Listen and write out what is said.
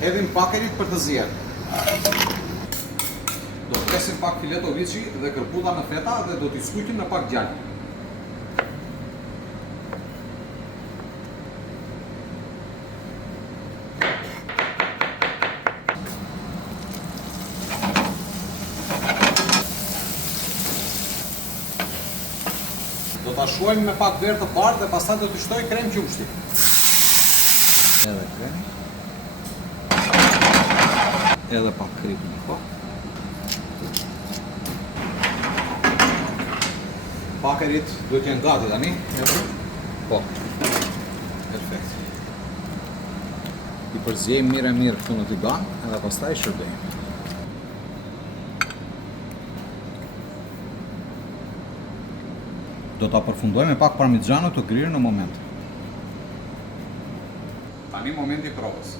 hedhim pakerit për të zier. Do të presim pak filet oviçi dhe kërputa në feta dhe do t'i skuqim në pak djalë. Do ta shuajmë me pak verë të bardhë dhe pastaj do t'i shtoj krem qumshti. Edhe krem. Edhe pak krip në po. Pakerit duhet jenë gati tani. Po. Perfekt. I përzjejmë mirë këtu në tigan edhe pastaj shërbejmë. Do ta përfundojmë me pak parmigiano të grirë në moment. Tani momenti i provës.